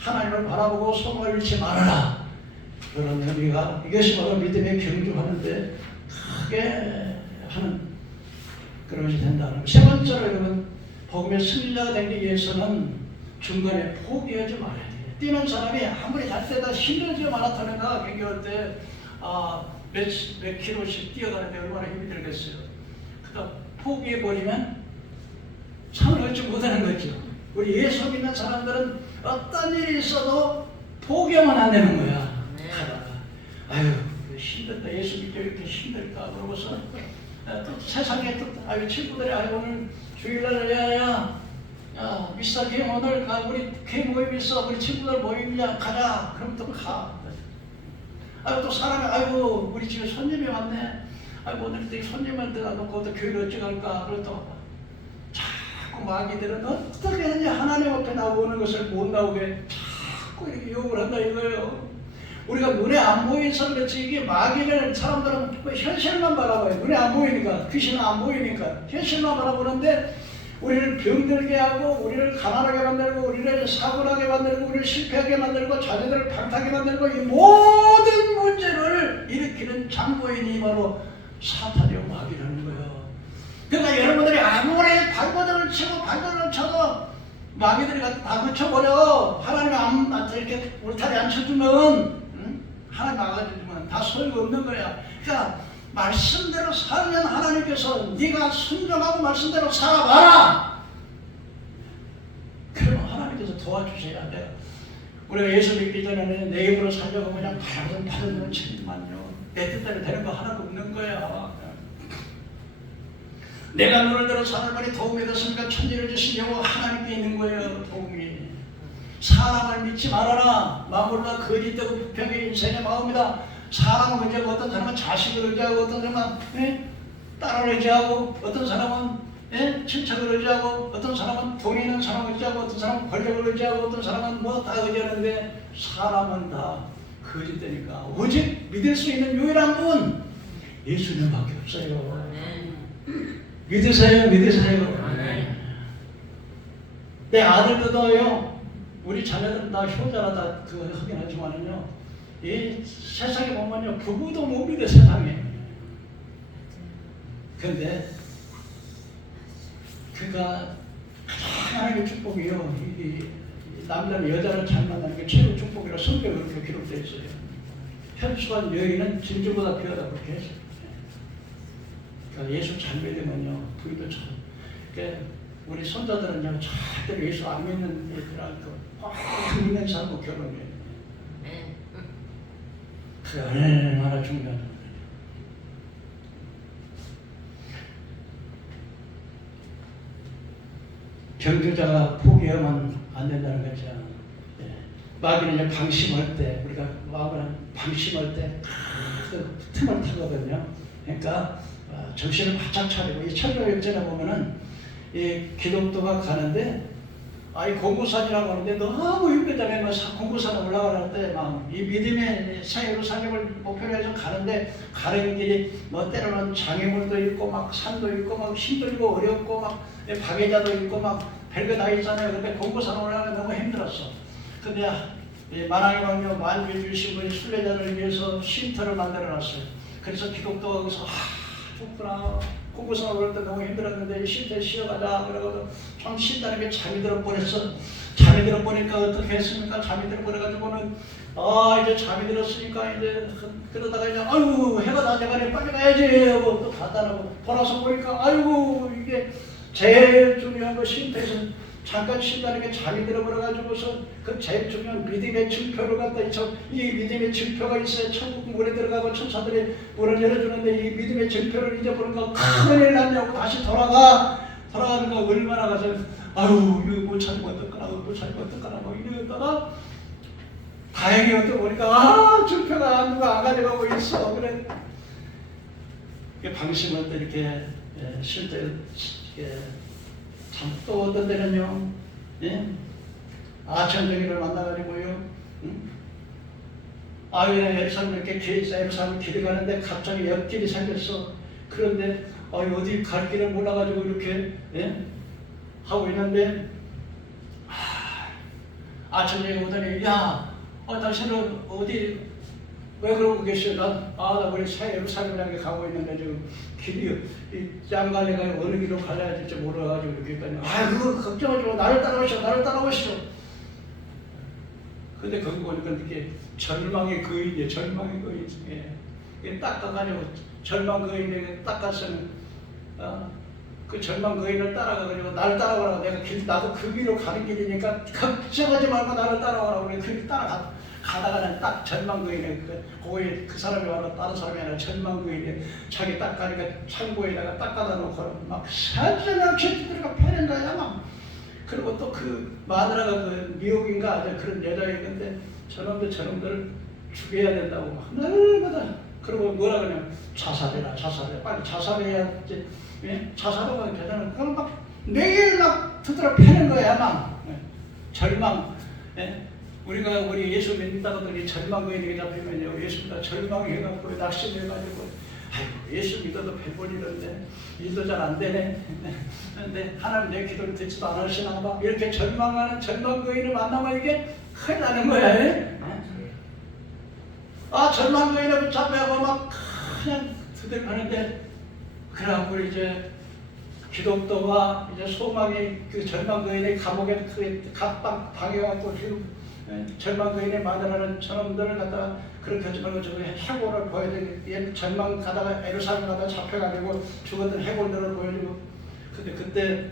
하나님을 바라보고 소망을 잃지 말아라. 그런 의미가, 이것이 바로 믿음의 경주하는데 크게 하는 그런 것이 된다는 것. 세 번째로 여러분, 복음의 승리자가 되기 위해서는 중간에 포기하지 말아야 돼요. 뛰는 사람이 아무리 잘 뛰다 힘들지 마라톤인가 경기할 때 몇 킬로씩 뛰어가는데 얼마나 힘이 들겠어요. 그러니까 포기해버리면 상을 얻지 못하는 거죠. 우리 예수 믿는 사람들은 어떤 일이 있어도 포기하면 안 되는 거야. 아유 힘들다, 예수 믿기 왜 이렇게 힘들까 그러고서 또 세상에 또 친구들이 오늘 주일날 야 미사 교회 오늘 우리 교회 모임 있어, 우리 친구들 모임이야, 가자. 그럼 또 가. 또 사람이 우리 집에 손님이 왔네. 오늘 또 손님한테 놔놓고 또 교회를 어찌 갈까. 그래서 또 자꾸 마귀들은 어떻게 하는지 하나님 앞에 나오는 것을 못 나오게 자꾸 이렇게 욕을 한다 이거예요. 우리가 눈에 안 보여서 그렇지, 이게 마귀는 사람들은 현실만 바라봐요. 눈에 안 보이니까, 귀신은 안 보이니까 현실만 바라보는데, 우리를 병들게 하고, 우리를 가난하게 만들고, 우리를 사고나게 만들고, 우리를 실패하게 만들고, 자녀들을 방탕하게 만들고, 이 모든 문제를 일으키는 장부인이 바로 사탄이요 마귀라는 거예요. 그러니까 여러분들이 아무리 발버둥을 치고 발버둥을 쳐도 마귀들이 다 그쳐버려. 하나님 이렇게 울타리 안 쳐주면, 하나님 막아주면 다 소용없는 거야. 그러니까 말씀대로 살면 하나님께서 네가 순종하고 말씀대로 살아봐라. 그러면 하나님께서 도와주셔야 돼요. 우리가 예수 믿기 전에는 내 입으로 살려고 그냥 받은 칠만요. 내 뜻대로 되는 거 하나도 없는 거야. 내가 눈을 들어 사람을 도움이 됐으니까 천지를 주시려고 하나님께 있는 거예요. 도움이. 사람을 믿지 말아라. 마물라 거짓되고 부평의 인생의 마음이다. 사람을 의지하고 어떤 사람은 자식을 의지하고 어떤 사람은 딸을 의지하고 어떤 사람은 친척을 의지하고 어떤 사람은 돈 있는 사람을 의지하고 어떤 사람은 권력을 의지하고 어떤 사람은 뭐 다 의지하는데 사람은 다 거짓되니까 오직 믿을 수 있는 유일한 분 예수님밖에 없어요. 믿으세요. 내 아들들도요, 우리 자녀들은 다 효자라 다 그거 하긴 하지만은요, 이 세상에 보면요, 부부도 못 믿어 세상에. 그런데 그가 하나님의 축복이요, 이 남자는 여자를 잘 만나는 게 최고 축복이라 성경에 그렇게 기록되어 있어요. 현수한 여인은 진주보다 귀하다 그렇게 했어요. 그러니까 예수 잘 믿으면요, 부인도 참. 그러니까 우리 손자들은요, 절대로 예수 안 믿는 애들하고 꽉 믿는 사람하고 결혼해요. 그게 얼마나 중요한 거예요. 경주자가 포기하면 안 된다는 거죠. 마귀는 이제 방심할 때, 우리가 마귀는 방심할 때 그 틈을 타거든요. 그러니까 정신을 바짝 차리고, 이 철로역전에 보면은 이 기독도가 가는데, 이 공구산이라고 하는데 너무 힘들다며 공구산에 올라가는 때 막 이 믿음의 새 예루살렘을 목표로 해서 가는데, 가는 길이 뭐 때로는 장애물도 있고 막 산도 있고 막 힘들고 어렵고 막 박해자도 있고 막 별거 다 있잖아요. 근데 공구산 올라가는 너무 힘들었어. 근데 만왕의 왕녀 만주에 주신 분이 순례자를 위해서 쉼터를 만들어놨어요. 그래서 기독도가 거기서 좋구나. 공구산 올라갈 때 너무 힘들었는데 쉼터에 쉬어가자. 그러고도 참 쉰다는 게 잠이 들어버렸어. 잠이 들어버리니까 어떻게 했습니까? 잠이 들어버려가지고는 이제 잠이 들었으니까 이제 그러다가 이제 아이고 해가 다 돼가네 빨리 가야지 하고 또 가다라고 돌아서 보니까 아이고 이게 제일 중요한 거 쉼터에서 잠깐 쉰다는 게 잠이 들어버려가지고서 그 제일 중요한 믿음의 증표를 갖다 이 믿음의 증표가 있어야 천국 문에 들어가고 천사들이 문을 열어주는데 이 믿음의 증표를 잊어버리니까 큰일 났냐고 다시 돌아가는 거 얼마나 가서 아유 이거 못 찾으면 어떡하나 뭐 이러다가 다행히 어떻게 보니까 증표가 누가 안 가져가고 있어. 그래 방심할 때 이렇게 쉴 때 참 또 어떤 때는요, 아천정이를 만나가지고요, 예루살렘 이렇게 예루살렘 길이 가는데 갑자기 옆길이 생겼어. 그런데 어디 갈 길을 몰라가지고 이렇게 하고 있는데 아천정이 오더니 당신은 어디 왜 그러고 계셔? 나 우리 새 예루살렘에 가고 있는데 지금 길이 짱갈래가 어느 길로 가야 될지 몰라가지고 이렇게 했더니 그거 걱정하지 마. 나를 따라오시오. 근데 거기 보니까 이렇게 절망의 거인이에요. 절망의 거인. 닦아가지고 절망 거인에게 닦아서는 그 절망 거인을 따라가가지고 나를 따라오라고 나도 그 길로 가는 길이니까 걱정하지 말고 나를 따라오라고 그래. 그 가다가는 딱 절망 거인에 거기 그 사람이 와서 다른 사람이 아니라 절망 거인에 자기 딱 가니까 창고에다가 딱 갖다 놓고 막 산전을 쥐들어가 패는 거야 막. 그리고 또 그 마누라가 그 미혹인가 그런 여자였는데 저놈들을 죽여야 된다고 막 날마다 그러고 뭐라 그러냐면 자살해 빨리 자살해야지. 자살하고 되잖아. 그럼 막 매일 막 두드려 패는 거야 막. 절망. 우리 예수 믿는다고들 절망 거인에게 잡히면요, 예수가 절망해갖고 낙심해가지고 예수 믿어도 배볼 일인데 일도 잘 안 되네. 근데 하나님 내 기도를 듣지도 않으시나 봐. 이렇게 절망하는 절망 거인을 만나면 이게 큰일 나는 거야. 절망 거인을 붙잡혀고 막 그냥 두들하는데 그래갖고 이제 기독도가 이제 소망이 그 절망 거인의 감옥에 갑방 당해갖고 지금 절망 거인의 마누라는 저놈들을 갖다가 그렇게 하지 말고 저기 해골을 보여주고 전망 가다가 예루살렘 가다가 잡혀가지고 죽었던 해골들을 보여주고. 근데 그때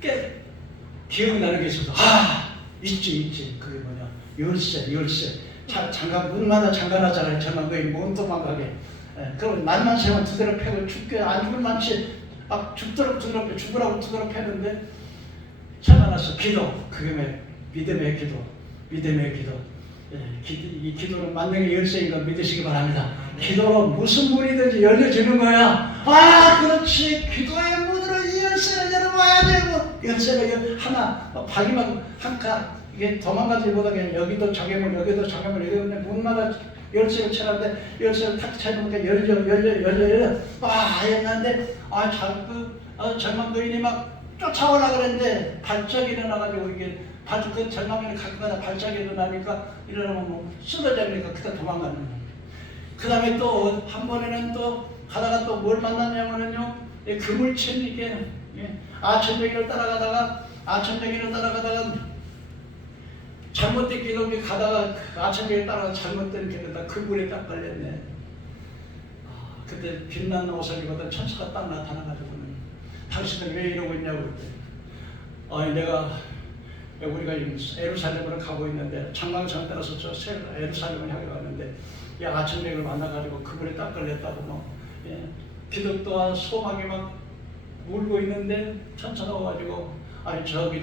꽤 기억이 나는 게 있어서 있지. 그게 뭐냐, 열쇠. 장갑 문마다 잠가놨잖아요. 전망거에 못 도망가게. 그럼 날만 새면 두드러 패고 죽게 안 죽을 만치 막 죽으라고 두드러 패는데 참아놨어. 기도. 그게 믿음의 기도. 이 기도는 만능의 열쇠인 걸 믿으시기 바랍니다. 기도로 무슨 문이든지 열려지는 거야. 그렇지. 기도의 문으로 이 열쇠를 열어봐야 되고, 열쇠를 하나 박이만 한 칸, 이게 도망가지 못하게 여기도 장애물 여기 문마다 열쇠를 쳐놨는데 열쇠를 탁 쳐놓으니까 열려. 했는데 절망거인이 막 쫓아오려고 그랬는데 발작이 일어나가지고 이게 그 절망거인이 가끔 가다 발작이 일어나니까 일어나면 쓰러져버리니까 그때 도망가는 거예요. 그 다음에 또 한 번에는 또 가다가 또 뭘 만났냐면요, 그물chen 이게 아천대기를 따라가다가 잘못된 길로 가다가 아천대기를 따라가 잘못된 길에다 그물에 딱 걸렸네. 그때 빛나는 옷을 입었던 천사가 딱 나타나가지고는 당신은 왜 이러고 있냐고 그랬더니 내가 우리가 예루살렘으로 가고 있는데 장강선 따라서 저 예루살렘을 향해 갔는데 아천대기를 만나가지고 그물에 딱 걸렸다고 기도 또한 소망이 막 울고 있는데 천사가 와가지고 저기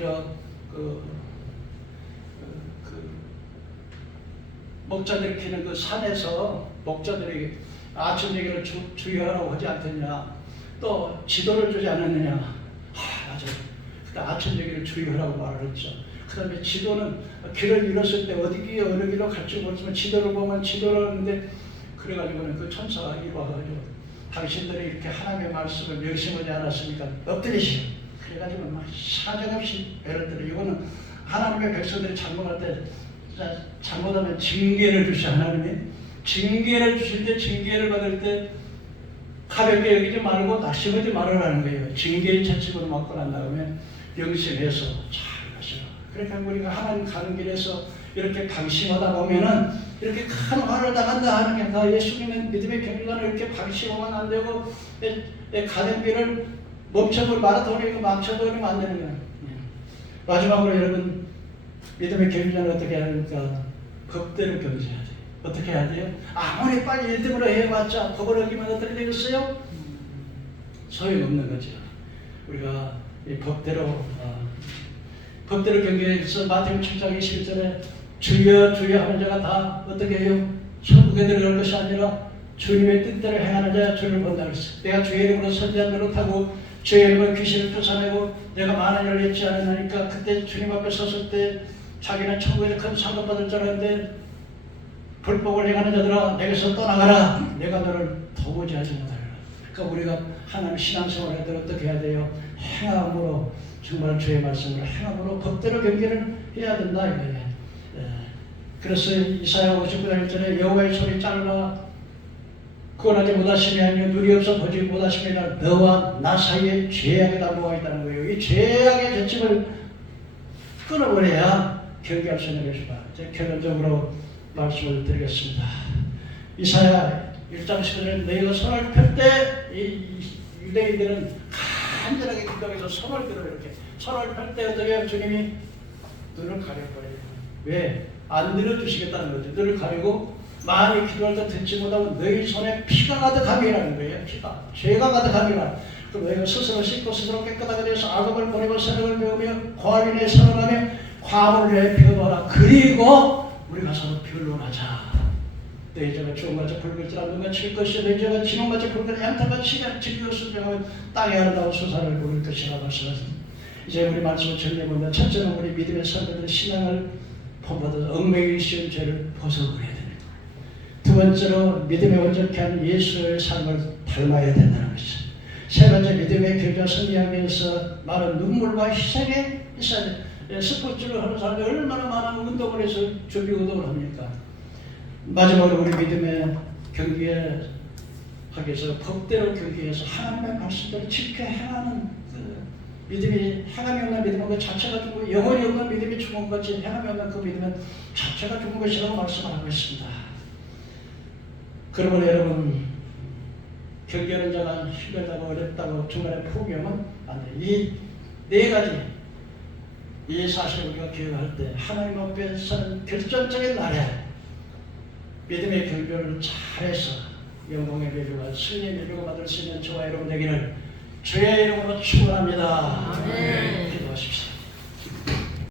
목자들이 키는 그 산에서 목자들이 아천대기를 주의하라고 하지 않겠냐, 또 지도를 주지 않았느냐. 맞아요. 그때 아천대기를 주의하라고 말을 했죠. 그 다음에 지도는 길을 잃었을 때 어느 길로 갈지 모르지만 지도를 보면 지도를 하는데, 그래가지고는 그 천사가 이리 와가지고 당신들이 이렇게 하나님의 말씀을 명심하지 않았습니까? 엎드리시오. 그래가지고 막 사정없이 예를 들어 이거는 하나님의 백성들이 잘못할 때 잘못하면 징계를 주시. 하나님이 징계를 주실 때, 징계를 받을 때 가볍게 여기지 말고 낙심하지 말으라는 거예요. 징계의 채찍으로 맞고 난 다음에 명심해서 잘 하시라. 그러니까 우리가 하나님 가는 길에서 이렇게 방심하다 보면은 이렇게 큰 화를 당한다 하는 게 예수님의 믿음의 경륜을 이렇게 방심하면 안 되고 가는 길을 마라톤이고 멈춰버리면 안 되는 거예요. 마지막으로 여러분, 믿음의 경륜을 어떻게 해야 합니까? 법대로 경제해야 돼요. 어떻게 해야 돼요? 아무리 빨리 1등으로 해봤자 법을 어기면 어떻게 되겠어요? 소용없는 거죠. 우리가 이 법대로 경계해서 마태복음 7장 21절에 주여 주여 하는 자가 다 어떻게 해요? 천국에 들어갈 것이 아니라 주님의 뜻대로 행하는 자가 주를 본다 그랬어요. 내가 주의 이름으로 선지자 노릇하고 주의 이름으로 귀신을 쫓아내고 내가 많은 일을 잊지 않으니까, 그때 주님 앞에 섰을 때 자기는 천국에서 큰 상급 받을 줄 알았는데 불법을 행하는 자들아 내게서 떠나가라. 내가 너를 도무지 하지 못하리라. 그러니까 우리가 하나님 신앙생활을 할 때 어떻게 해야 돼요? 행함으로, 정말 주의 말씀을 행함으로 법대로 경계를 해야 된다 이거예요. 그래서 이사야 59장 1절에 여호와의 손이 짧아 구원하지 못하심이 아니요 눈이 없어 보지 못하심이 아니라 너와 나 사이에 죄악의 나무가 있다는 거예요. 이 죄악의 젖집을 끊어버려야 경계할 수 있는 것이다. 이제 결론적으로 말씀을 드리겠습니다. 이사야 1장 10절에 너희가 손을 펼 때 이 유대인들은 간절하게 기도해서 손을 들어 이렇게 손을 펼 때 어떻게 주님이 눈을 가려버려요. 왜? 안 들어주시겠다는 거죠. 눈을 가리고 많이 기도할 때 듣지 못하고 너희 손에 피가 가득함이라는 거예요. 피가. 죄가 가득함이라. 그럼 너희가 스스로 씻고 스스로 깨끗하게 되어서 악업을 버리고 선악을 배우며 과인의 선언하며 과물을 내 피워봐라. 그리고 우리가 서로 변론하자. 너희 죄가 주홍같이 붉을지라 누가 칠 것이요 너희 죄가 진홍같이 붉은 양털같이 지기었을 경우 땅에 아름다운 수사를 부를 것이라 말씀하셨습니다. 이제 우리 말씀을 정리해보면, 첫째는 우리 믿음의 선배들 신앙을 본받아 얽매이기 쉬운 죄를 벗어버려야 됩니다. 두 번째로 믿음에 온전케 하는 예수의 삶을 닮아야 된다는 것이죠. 세 번째, 믿음의 교제와 승리하기 위해서 많은 눈물과 희생이 있어야 돼요. 스포츠를 하는 사람이 얼마나 많은 운동을 해서 준비 운동을 합니까? 마지막으로 우리 믿음의 경기에 하기 위해서 법대로 경기해서 하나님의 말씀대로 지켜 행하는 믿음이 행함이 없는 믿음은 그 자체가 죽고 영혼이 없는 믿음이 죽은 것 같이 행함이 없는 그 믿음은 자체가 죽은 것이라고 말씀하고 있습니다. 그러므로 여러분 경계하는 자가 힘들다고 어렵다고 중간에 포기하면 안 돼. 이 네 가지 이 사실을 우리가 기억할 때 하나님 앞에 서는 결정적인 날에 믿음의 경배를 잘해서 영광의 예배가 승리의 예배가 받을 수 있는 저와 여러분 되기를 주의 이름으로 축원합니다. 아멘.